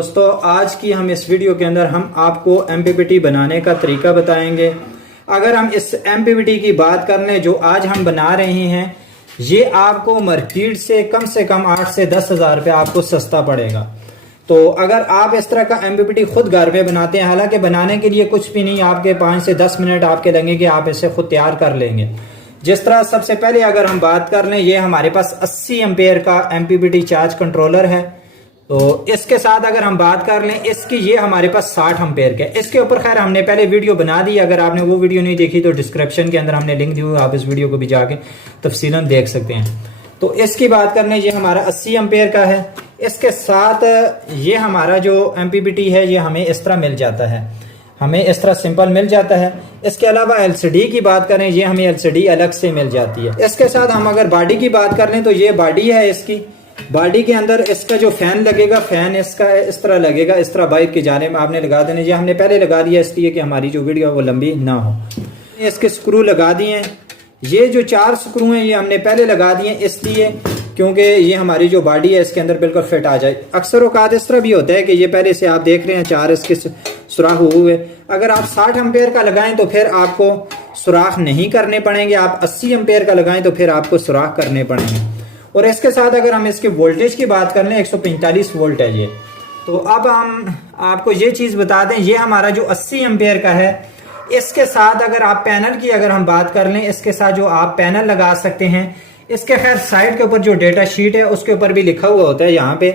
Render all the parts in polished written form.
दोस्तों, आज की हम इस वीडियो के अंदर हम आपको MPPT बनाने का तरीका बताएंगे। अगर हम इस MPPT की बात कर लें जो आज हम बना रहे हैं, ये आपको मार्केट से कम 8 से 10 हज़ार रुपये आपको सस्ता पड़ेगा। तो अगर आप इस तरह का MPPT खुद घर पे बनाते हैं, हालांकि बनाने के लिए कुछ भी नहीं, आपके 5 से 10 मिनट आपके लगेंगे, आप इसे खुद तैयार कर लेंगे। जिस तरह सबसे पहले अगर हम बात कर लें, ये हमारे पास 80 एम्पेयर का MPPT चार्ज कंट्रोलर है। तो इसके साथ अगर हम बात कर लें इसकी, ये हमारे पास 60 एम्पेयर का है। इसके ऊपर खैर हमने पहले वीडियो बना दी, अगर आपने वो वीडियो नहीं देखी तो डिस्क्रिप्शन के अंदर हमने लिंक दी हुई, आप इस वीडियो को भी जाके तफसीलन देख सकते हैं। तो इसकी बात करने, ये हमारा 80 एम्पेयर का है। इसके साथ ये हमारा जो MPPT है ये हमें इस तरह मिल जाता है, हमें इस तरह सिंपल मिल जाता है। इसके अलावा LCD की बात करें, ये हमें LCD अलग से मिल जाती है। इसके साथ हम अगर बॉडी की बात कर लें तो ये बॉडी है। इसकी बॉडी के अंदर इसका जो फैन लगेगा, फैन इसका इस तरह लगेगा, इस तरह बाइक के जाने में आपने लगा देने। ये हमने पहले लगा दिया इसलिए कि हमारी जो वीडियो वो लंबी ना हो। इसके स्क्रू लगा दिए हैं। ये जो 4 स्क्रू हैं ये हमने पहले लगा दिए इसलिए क्योंकि ये हमारी जो बॉडी है इसके अंदर बिल्कुल फिट आ जाए। अक्सर औकात इस तरह भी होता है कि ये पहले से आप देख रहे हैं 4 इसके सुराख हुए। अगर आप 60 एम्पेयर का लगाएं तो फिर आपको सुराख नहीं करने पड़ेंगे, आप 80 एम्पेयर का लगाएं तो फिर आपको सुराख करने पड़ेंगे। और इसके साथ अगर हम इसके वोल्टेज की बात कर लें, 145 वोल्ट है ये। तो अब हम आपको ये चीज़ बता दें, ये हमारा जो 80 एम्पेयर का है, इसके साथ अगर आप पैनल की अगर हम बात कर लें, इसके साथ जो आप पैनल लगा सकते हैं, इसके खैर साइड के ऊपर जो डेटा शीट है उसके ऊपर भी लिखा हुआ होता है यहाँ पे।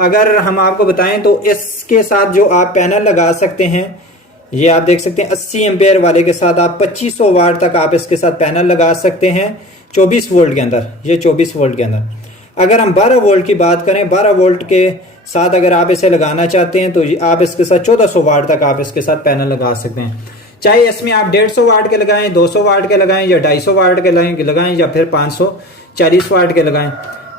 अगर हम आपको बताएं तो इसके साथ जो आप पैनल लगा सकते हैं, ये आप देख सकते हैं 80 एम्पेयर वाले के साथ आप 2500 वाट तक आप इसके साथ पैनल लगा सकते हैं 24 वोल्ट के अंदर। ये 24 वोल्ट के अंदर अगर हम 12 वोल्ट की बात करें, 12 वोल्ट के साथ अगर आप इसे लगाना चाहते हैं तो आप इसके साथ 1400 वाट तक आप इसके साथ पैनल लगा सकते हैं। चाहे इसमें आप 150 वाट के लगाएं, 200 वाट के लगाएं, या 250 वाट के लगाएं, या फिर 540 वाट के लगाएं,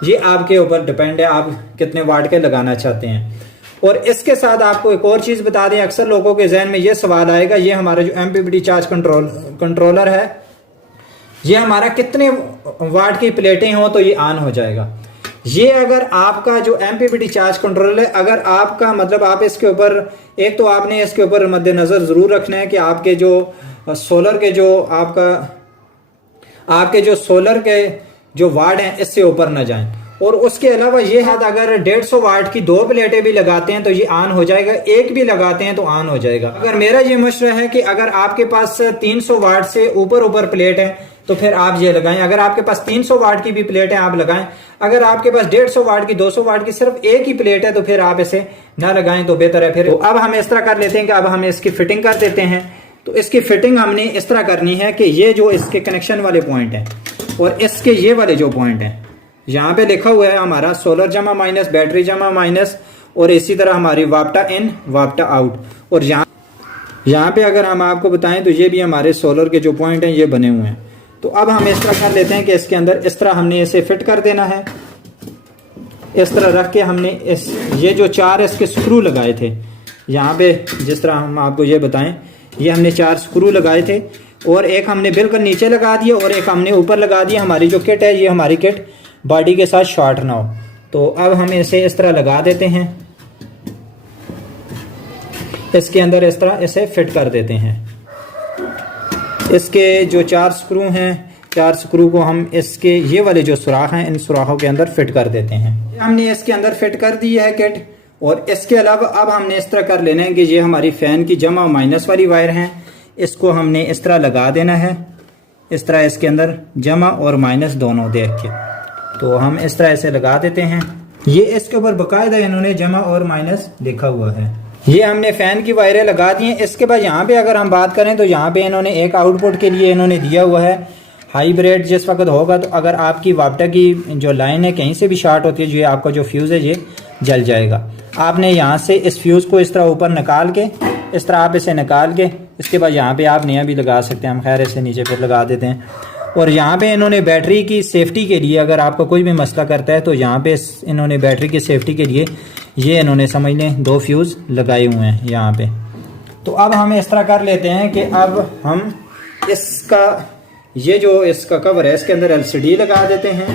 ये आपके ऊपर डिपेंड है आप कितने वाट के लगाना चाहते हैं। और इसके साथ आपको एक और चीज़ बता दें, अक्सर लोगों के जहन में ये सवाल आएगा, ये हमारा जो MPPT चार्ज कंट्रोलर है, ये हमारा कितने वाट की प्लेटें हो तो ये ऑन हो जाएगा। ये अगर आपका जो MPPT चार्ज कंट्रोलर है, अगर आपका मतलब आप इसके ऊपर, एक तो आपने इसके ऊपर मद्देनजर जरूर रखना है कि आपके जो सोलर के जो सोलर के जो वाट हैं इससे ऊपर ना जाएं। और उसके अलावा ये है, अगर 150 वाट की 2 प्लेटें भी लगाते हैं तो ये ऑन हो जाएगा, एक भी लगाते हैं तो ऑन हो जाएगा। अगर मेरा ये मशवरा है कि अगर आपके पास 300 वाट से ऊपर प्लेट है तो फिर आप ये लगाएं। अगर आपके पास 300 वाट की भी प्लेट है आप लगाएं। अगर आपके पास 150 वाट की, 200 वाट की सिर्फ एक ही प्लेट है तो फिर आप इसे ना लगाएं तो बेहतर है। फिर तो अब हम इस तरह कर लेते हैं कि अब हम इसकी फिटिंग कर देते हैं। तो इसकी फिटिंग हमने इस तरह करनी है कि ये जो इसके कनेक्शन वाले पॉइंट हैं और इसके ये वाले जो पॉइंट हैं, यहाँ पे लिखा हुआ है हमारा सोलर जमा माइनस, बैटरी जमा माइनस, और इसी तरह हमारी वाप्टा इन वाप्टा आउट। और यहाँ पे अगर हम आपको बताएं तो ये भी हमारे सोलर के जो पॉइंट हैं ये बने हुए हैं। तो अब हम इस तरह कर लेते हैं कि इसके अंदर इस तरह हमने इसे फिट कर देना है। इस तरह रख के हमने ये जो 4 इसके स्क्रू लगाए थे यहाँ पे, जिस तरह हम आपको ये बताएं, ये हमने 4 स्क्रू लगाए थे और एक हमने बिल्कुल नीचे लगा दिया और एक हमने ऊपर लगा दिया। हमारी जो किट है ये हमारी किट बॉडी के साथ शॉर्ट ना हो। तो अब हम इसे इस तरह लगा देते हैं, इसके अंदर इस तरह इसे फिट कर देते हैं। इसके जो 4 स्क्रू हैं, 4 स्क्रू को हम इसके ये वाले जो सुराख हैं इन सुराखों के अंदर फिट कर देते हैं। हमने इसके अंदर फिट कर दी है किट। और इसके अलावा अब हमने इस तरह कर लेना है कि ये हमारी फैन की जमा और माइनस वाली वायर हैं, इसको हमने इस तरह लगा देना है। इस तरह इसके अंदर जमा और माइनस दोनों देख के तो हम इस तरह इसे लगा देते हैं। ये इसके ऊपर बाकायदा इन्होंने जमा और माइनस लिखा हुआ है। ये हमने फैन की वायरें लगा दी हैं। इसके बाद यहाँ पे अगर हम बात करें तो यहाँ पे इन्होंने एक आउटपुट के लिए इन्होंने दिया हुआ है हाइब्रिड। जिस वक्त होगा तो अगर आपकी वाप्टा की जो लाइन है कहीं से भी शॉर्ट होती है, जो आपका जो फ्यूज़ है ये जल जाएगा। आपने यहाँ से इस फ्यूज़ को इस तरह ऊपर निकाल के, इस तरह आप इसे निकाल के, इसके बाद यहाँ पे आप नया भी लगा सकते हैं। हम खैर इसे नीचे फिर लगा देते हैं। और यहाँ पे इन्होंने बैटरी की सेफ्टी के लिए, अगर आपको कोई भी मसला करता है तो यहाँ पे इन्होंने बैटरी की सेफ्टी के लिए ये इन्होंने समझ लें 2 फ्यूज़ लगाए हुए हैं यहाँ पे। तो अब हम इस तरह कर लेते हैं कि अब हम इसका ये जो इसका कवर है इसके अंदर LCD लगा देते हैं।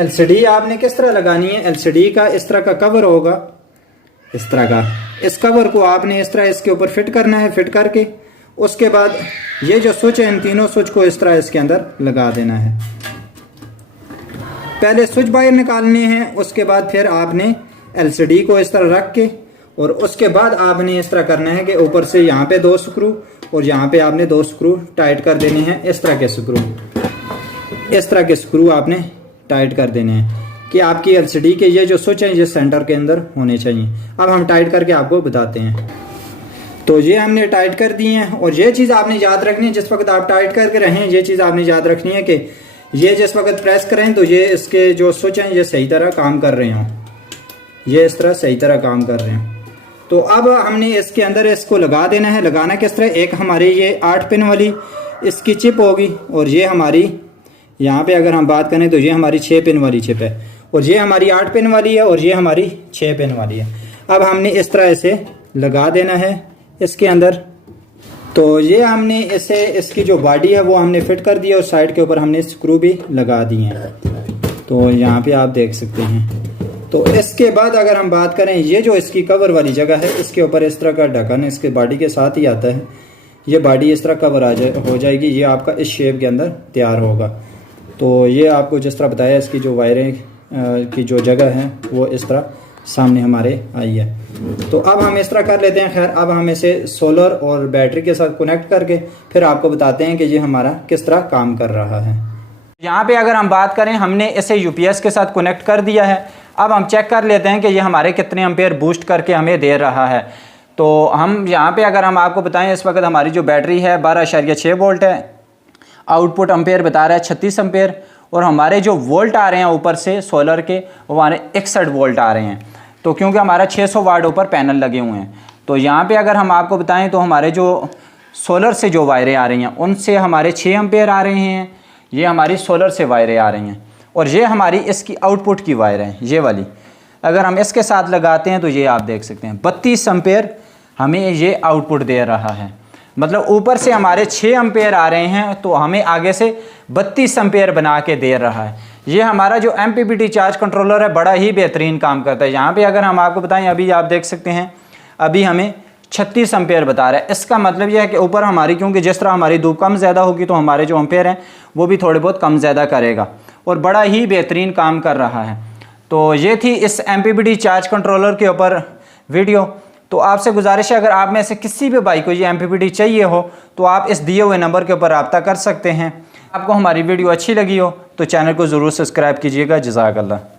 LCD आपने किस तरह लगानी है, LCD का इस तरह का कवर होगा, इस तरह का। इस कवर को आपने इस तरह इसके ऊपर फिट करना है। फिट करके उसके बाद ये जो स्विच है इन तीनों स्विच को इस तरह इसके अंदर लगा देना है। पहले स्विच बाहर निकालने हैं, उसके बाद फिर आपने एलसीडी को इस तरह रख के और उसके बाद आपने इस तरह करना है कि ऊपर से यहाँ पे 2 स्क्रू और यहाँ पे आपने 2 स्क्रू टाइट कर देने हैं। इस तरह के स्क्रू, इस तरह के स्क्रू आपने टाइट कर देने हैं कि आपकी एलसीडी के ये जो स्विच है ये सेंटर के अंदर होने चाहिए। अब हम टाइट करके आपको बताते हैं। तो ये हमने टाइट कर दिए हैं और ये चीज़ आपने याद रखनी है, जिस वक्त आप टाइट करके रहें ये चीज़ आपने याद रखनी है कि ये जिस वक्त प्रेस करें तो ये इसके जो स्विच हैं ये सही तरह काम कर रहे हों, ये इस तरह सही तरह काम कर रहे हैं। तो अब हमने इसके अंदर इसको लगा देना है। लगाना किस तरह, एक हमारी ये 8 पिन वाली इसकी चिप होगी और ये हमारी यहाँ पे अगर हम बात करें तो ये हमारी 6 पिन वाली चिप है और ये हमारी 8 पिन वाली है और ये हमारी 6 पिन वाली है। अब हमने इस तरह इसे लगा देना है इसके अंदर। तो ये हमने इसे इसकी जो बॉडी है वो हमने फिट कर दिया और साइड के ऊपर हमने स्क्रू भी लगा दिए हैं। तो यहाँ पे आप देख सकते हैं। तो इसके बाद अगर हम बात करें ये जो इसकी कवर वाली जगह है इसके ऊपर इस तरह का ढक्कन इसके बॉडी के साथ ही आता है। ये बॉडी इस तरह कवर हो जाएगी, ये आपका इस शेप के अंदर तैयार होगा। तो ये आपको जिस तरह बताया इसकी जो वायरें की जो जगह है वो इस तरह सामने हमारे आई है। तो अब हम इस तरह कर लेते हैं। खैर अब हम इसे सोलर और बैटरी के साथ कनेक्ट करके फिर आपको बताते हैं कि ये हमारा किस तरह काम कर रहा है। यहाँ पे अगर हम बात करें हमने इसे यूपीएस के साथ कनेक्ट कर दिया है। अब हम चेक कर लेते हैं कि ये हमारे कितने एम्पेयर बूस्ट करके हमें दे रहा है। तो हम यहाँ पे अगर हम आपको बताएं इस वक्त हमारी जो बैटरी है 12.6 वोल्ट है, आउटपुट एम्पेयर बता रहा है 36 एम्पेयर और हमारे जो वोल्ट आ रहे हैं ऊपर से सोलर के वो हमारे 61 वोल्ट आ रहे हैं। तो क्योंकि हमारा 600 वाट ऊपर पैनल लगे हुए हैं। तो यहाँ पे अगर हम आपको बताएं तो हमारे जो सोलर से जो वायरें आ रही हैं उनसे हमारे 6 एम्पेयर आ रहे हैं। ये हमारी सोलर से वायरें आ रही हैं और ये हमारी इसकी आउटपुट की वायर है ये वाली। अगर हम इसके साथ लगाते हैं तो ये आप देख सकते हैं 32 एम्पेयर हमें ये आउटपुट दे रहा है। मतलब ऊपर से हमारे 6 एम्पेयर आ रहे हैं तो हमें आगे से 32 एम्पेयर बना के दे रहा है। ये हमारा जो MPPT चार्ज कंट्रोलर है बड़ा ही बेहतरीन काम करता है। यहाँ पे अगर हम आपको बताएं अभी आप देख सकते हैं अभी हमें 36 एम्पेयर बता रहा है। इसका मतलब यह है कि ऊपर हमारी क्योंकि जिस तरह हमारी धूप कम ज़्यादा होगी तो हमारे जो एम्पेयर हैं वो भी थोड़े बहुत कम ज़्यादा करेगा और बड़ा ही बेहतरीन काम कर रहा है। तो ये थी इस MPPT चार्ज कंट्रोलर के ऊपर वीडियो। तो आपसे गुजारिश है अगर आप में से किसी भी भाई को ये MPPT चाहिए हो तो आप इस दिए हुए नंबर के ऊपर रब्ता कर सकते हैं। आपको हमारी वीडियो अच्छी लगी हो तो चैनल को ज़रूर सब्सक्राइब कीजिएगा। जज़ाकल्लाह।